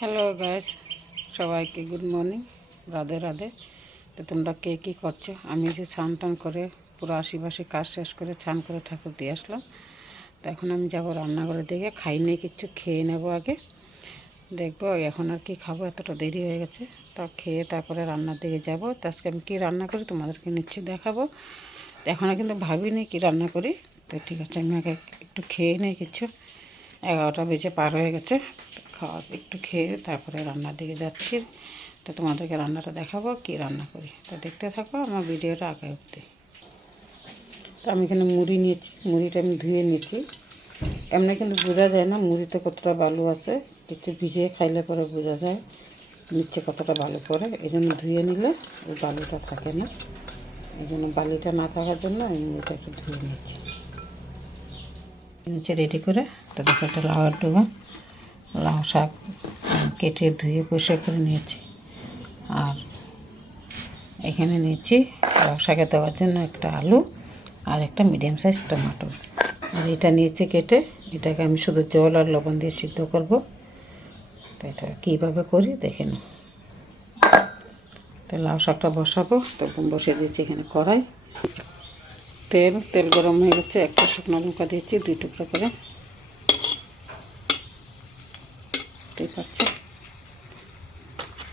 Hello guys, সবাইকে good morning, Radhe Radhe. তো তোমরা কে কী করছো? আমি যে স্নান টান করে পুরো আশিপাশে কাজ শেষ করে স্নান করে ঠাকুর দিয়ে আসলাম। তো এখন আমি যাবো রান্নাঘরের দিকে, খাই নিয়ে কিচ্ছু খেয়ে নেবো আগে। দেখবো এখন আর কি খাবো, এতটা দেরি হয়ে গেছে। তা খেয়ে তারপরে রান্নার দিকে যাবো। তো আজকে আমি কী রান্না করি তোমাদেরকে নিশ্চয়ই দেখাবো। তো এখন কিন্তু ভাবিনি কী রান্না করি। তো ঠিক আছে, আমি আগে একটু খেয়ে নিই কিছু। 11টা বেজে পার হয়ে গেছে। খাওয়া একটু খেয়ে তারপরে রান্নার দিকে যাচ্ছি। তো তোমাদেরকে রান্নাটা দেখাবো কী রান্না করি। তো দেখতে থাকো আমার ভিডিওটা আগে অবধি। তো আমি এখানে মুড়ি নিয়েছি, মুড়িটা আমি ধুয়ে নিয়েছি। এমনি কিন্তু বোঝা যায় না মুড়িতে কতটা বালু আছে, একটু ভিজিয়ে খাইলে পরে বোঝা যায় নিচে কতটা বালু পড়ে। এই জন্য ধুয়ে নিলে ওই বালুটা থাকে না। এই জন্য বালিটা না থাকার জন্য আমি মুড়িটা একটু ধুয়ে নিচ্ছি। নিচে রেডি করে তো দেখো একটা লাউয়ের ডোগা, লাউ শাক কেটে ধুয়ে পরিষ্কার করে নিয়েছি। আর এখানে নিয়েছি লাউ শাকে দেওয়ার জন্য একটা আলু আর একটা মিডিয়াম সাইজ টমেটো। আর এটা নিয়েছি কেটে, এটাকে আমি শুধু জল আর লবণ দিয়ে সিদ্ধ করব। তো এটা কীভাবে করি দেখে নাও। তো লাউ শাকটা বসাবো, তখন বসিয়ে দিয়েছি এখানে কড়াই। তেল গরম হয়ে গেছে, একটা শুকনো লঙ্কা দিয়েছি 2 টুকরো করে, বুঝতেই পারছো।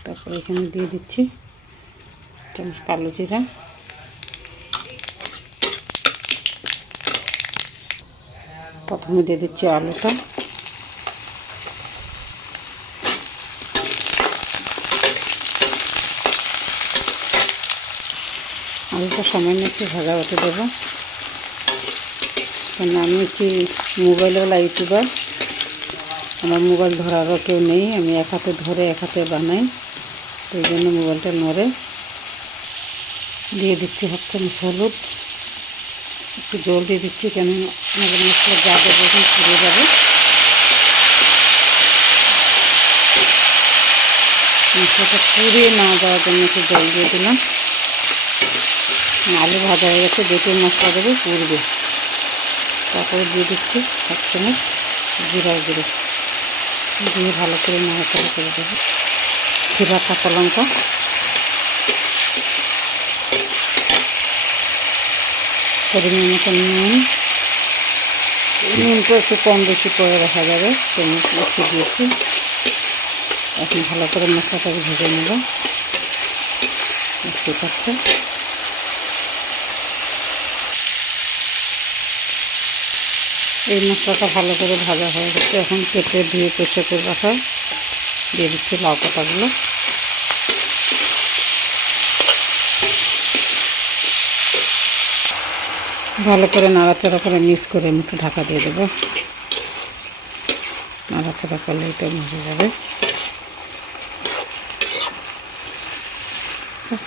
তারপরে এখানে দিয়ে দিচ্ছি চামচ কালো জিরা, প্রথমে দিয়ে দিচ্ছি আলুটা, আলুটা সামান্য একটু ভাজা হতে দেবো। কারণ আমি হচ্ছি মোবাইলওয়ালা ইউটিউবার, আমার মোবাইল ধরারও কেউ নেই, আমি এক হাতে ধরে এক হাতে বানাই। তো এই জন্য মোবাইলটা নড়ে। দিয়ে দিচ্ছি 1 চামচ হলুদ, একটু জল দিয়ে দিচ্ছি, কেন আমাদের মশলা যা দেবো এখন পুড়ে যাবে। মশলাটা পুড়িয়ে না দেওয়ার জন্য একটু জল দিয়ে দিলাম। আলু ভাজা হয়ে গেছে, যেটু মশলা দেবো পুড়বে। তারপরে দিয়ে দিচ্ছি 1 চামচ জিরার গুঁড়ো, দিয়ে ভালো করে নাড়াচাড়া করে দেবো। ছিঁড়া কাঁচা লঙ্কা, পরিমাণ মতো নুনটা একটু কম বেশি করে রাখা যাবে, চামচ একটু দিয়েছি। এখন ভালো করে মশলাটাকে ভেজে নেব। দেখতে পাচ্ছে এই মশলাটা ভালো করে ভাজা হয়ে গেছে। এখন কেটে ধুয়ে পরিষ্কার করে রাখা দিয়ে দিচ্ছি লাউ পাতাগুলো। ভালো করে নাড়াচাড়া করে মিক্স করে আমি একটু ঢাকা দিয়ে দেবো। নাড়াচাড়া করলে এটা মজে যাবে।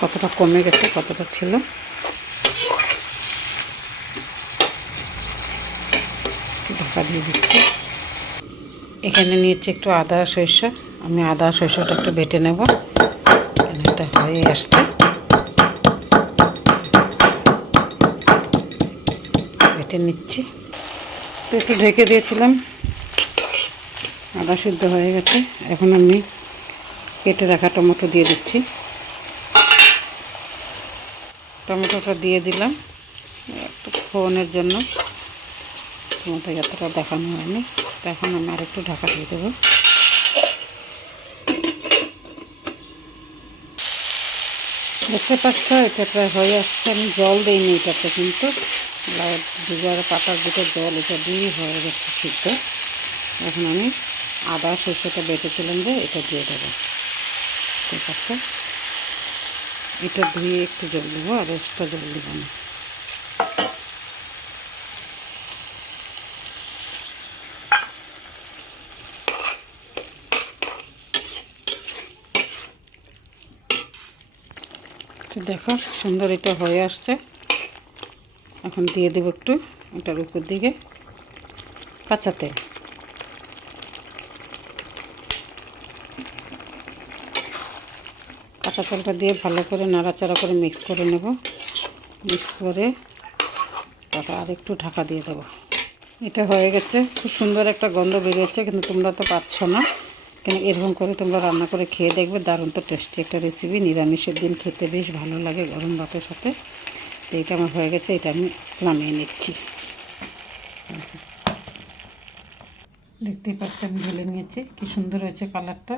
কতটা কমে গেছে, কতটা ছিল। ঢাকা দিয়ে দিচ্ছি। এখানে নিয়েছি একটু আদা সরিষা, আমি আদা সরিষাটা একটু বেটে নেব। এটা হয়ে আসছে, বেটে নিচ্ছি। তো একটু ঢেকে দিয়েছিলাম, আদা সিদ্ধ হয়ে গেছে। এখন আমি কেটে রাখা টমেটো দিয়ে দিচ্ছি। টমেটোটা দিয়ে দিলাম একটু ফোড়নের জন্য, টমেটো এতটা দেখানো হয়নি। তো এখন আমি আরেকটু ঢাকা দিয়ে দেবো। দেখতে পাচ্ছ এটা প্রায় হয়ে আসছে। আমি জল দিইনি এটাতে, কিন্তু দুবার পাতার দুটো জল এটা দিয়ে হয়ে গেছে সিদ্ধ। এখন আমি আদা সরষেটা বেটেছিলাম যে এটা দিয়ে দেবো। ঠিক আছে, এটা ধুয়ে একটু জল দেবো, আর এক্সট্রা জল দেবো না। দেখো সুন্দর এটা হয়ে আসছে। এখন দিয়ে দেবো একটু এটার উপর দিকে কাঁচা তেল। কাঁচা তেলটা দিয়ে ভালো করে নাড়াচাড়া করে মিক্স করে নেব। মিক্স করে তারপর আর একটু ঢাকা দিয়ে দেবো। এটা হয়ে গেছে, খুব সুন্দর একটা গন্ধ বেরিয়েছে, কিন্তু তোমরা তো পাচ্ছ না কেন এরকম করে তোমরা রান্না করে খেয়ে দেখবে, দারুণ তো টেস্টি একটা রেসিপি। নিরামিষের দিন খেতে বেশ ভালো লাগে গরম ভাতের সাথে। তো এটা আমার হয়ে গেছে, এটা আমি নামিয়ে নিচ্ছি। দেখতেই পাচ্ছি আমি ঢেলে নিয়েছি, কি সুন্দর হয়েছে কালারটা,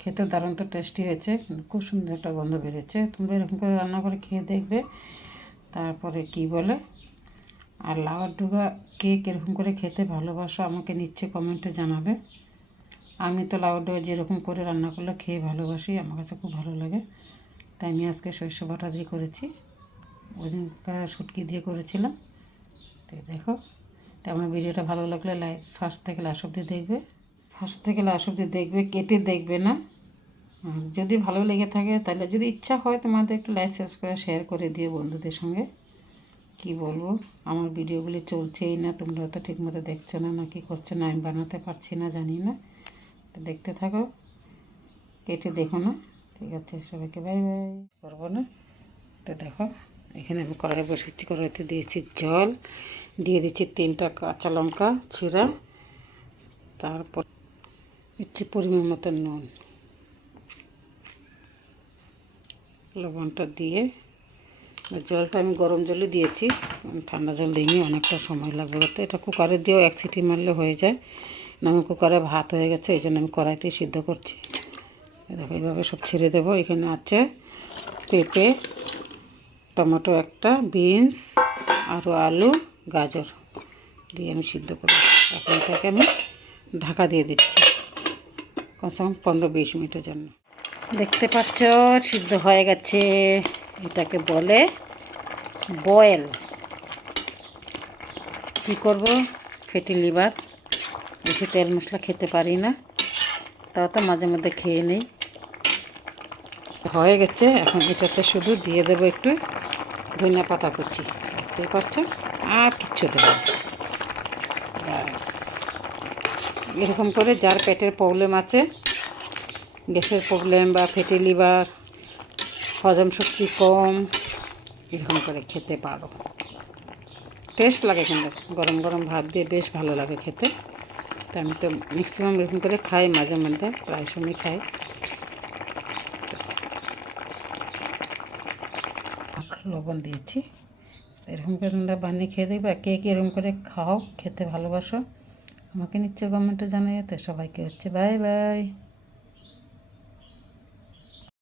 খেতে দারুণ তো টেস্টি হয়েছে, খুব সুন্দর একটা গন্ধ বেরোচ্ছে। তোমরা এরকম করে রান্না করে খেয়ে দেখবে। তারপরে কি বলে, আর লাউয়ের ডুগা কেক এরকম করে খেতে ভালোবাসো আমাকে নিচ্ছে কমেন্টে জানাবে। আমি তো লাউয়ের ডুগা যেরকম করে রান্না করলে খেয়ে ভালোবাসি, আমার কাছে খুব ভালো লাগে। তাই আমি আজকে সরষে বাটা দিয়ে করেছি, ওই দিনকার শুটকি দিয়ে করেছিলাম। তো দেখো, তো আমার ভিডিওটা ভালো লাগলে ফার্স্ট থেকে লাস্ট অবধি দেখবে, কেটে দেখবে না। যদি ভালো লেগে থাকে তাহলে যদি ইচ্ছা হয় তোমাদের একটু লাইক সাবস্ক্রাইব শেয়ার করে দিও বন্ধুদের সঙ্গে। কি বলবো, আমার ভিডিওগুলি চলছেই না, তোমরা তো ঠিকমতো দেখছো না, কি করছো না, আমি বানাতে পারছি না, জানি না। তো দেখতে থাকো, কেটে দেখো না। ঠিক আছে, সবাইকে বাই বাই, করবো না। তো দেখো, এখানে আমি কড়াই বসেছি, কড়াইতে দিয়েছি জল, দিয়ে দিচ্ছি 3টা কাঁচা লঙ্কা ছিঁড়া, তারপর দিচ্ছি পরিমাণ মতো নুন, লবণটা দিয়ে জলটা আমি গরম জলে দিয়েছি, ঠান্ডা জল দিইনি, অনেকটা সময় লাগবে করতে। এটা কুকারে দিয়েও 1 সিটি মারলে হয়ে যায়। আমার কুকারে ভাত হয়ে গেছে, এই জন্য আমি কড়াইতেই সিদ্ধ করছি। দেখো এইভাবে সব ছেড়ে দেবো। এখানে আছে পেঁপে, টমেটো একটা, বিনস, আরও আলু, গাজর দিয়ে আমি সিদ্ধ করি। এখন এটাকে আমি ঢাকা দিয়ে দিচ্ছি কমসে কম 15-20 মিনিটের জন্য। দেখতে পাচ্ছ সিদ্ধ হয়ে গেছে, এটাকে বলে বয়েল। কী করবো, ফ্যাটি লিভার, বেশি তেল মশলা খেতে পারি না, তাও তো মাঝে মধ্যে খেয়ে নেই। হয়ে গেছে, এখন এটাতে শুধু দিয়ে দেবো একটু ধনিয়া পাতা কুচি, দেখতেই পাচ্ছ, আর কিচ্ছু দেবো। ব্যাস, এরকম করে যার পেটের প্রবলেম আছে, গ্যাসের প্রবলেম বা ফ্যাটি লিভার, হজম শক্তি কম, এরকম করে খেতে পারো। টেস্ট লাগে, কিন্তু গরম গরম ভাত দিয়ে বেশ ভালো লাগে খেতে। তো আমি তো ম্যাক্সিমাম এরকম করে খাই, মাঝে মধ্যে প্রায় সময় খাই। লবণ দিয়েছি, এরকম করে তোমরা বানিয়ে খেয়ে দেখবে। কে কে এরকম করে খাও, খেতে ভালোবাসো আমাকে নিশ্চয় কমেন্টে জানাই। তো সবাইকে হচ্ছে বাই বাই।